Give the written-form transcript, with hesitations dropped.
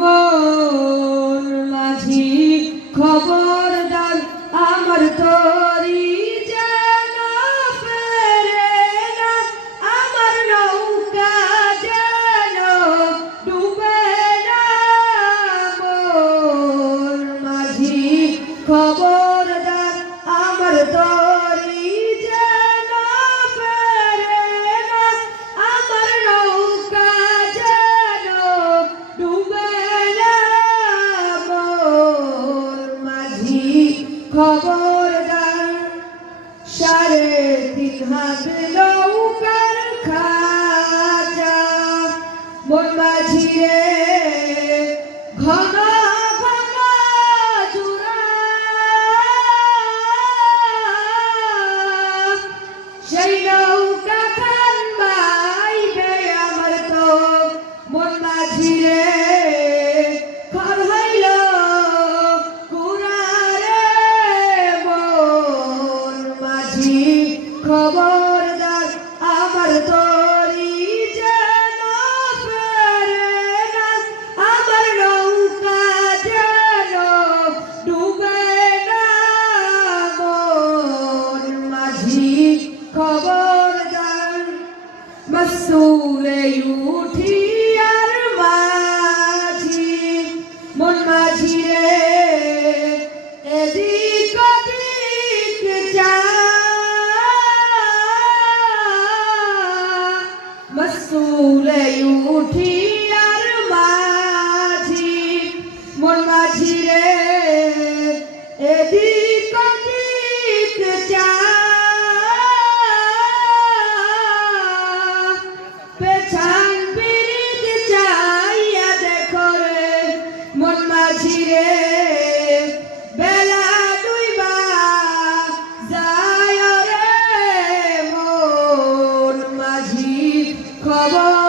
মন মাঝি খবরদার আমার তরি যেন ফেরে না, আমার নৌকা যেন ডুবে না। মন মাঝি খবরদার আমার তরি যেন ফেরে না, আমার নৌকা যেন ডুবে না। মন মাঝি খবরদার 3.5 হাত নৌকার খাজা। মন মাঝি রে ঘন ঘন জুড়া, সেই নৌকা খান বাইবে আমার তো। মন মাঝি রে ঘর হইল কুড়ারে। মন মাঝি খবরদার আমার তরি যেন ফেরে না, আমার নৌকা যেন ডুবে না। মন মাঝি খবরদার মাসুলে উঠি আর মাঝি। মন মাঝি রে এদিক ওদিক যা, মাসুলে উঠি আর মাঝি। মন মাঝি রে এদিক ওদিক যা, পেছন বিরিদ চাইয়া দেখো রে। মন মাঝি রে বেলা ডুইবা যায় রে। মন মাঝি খবর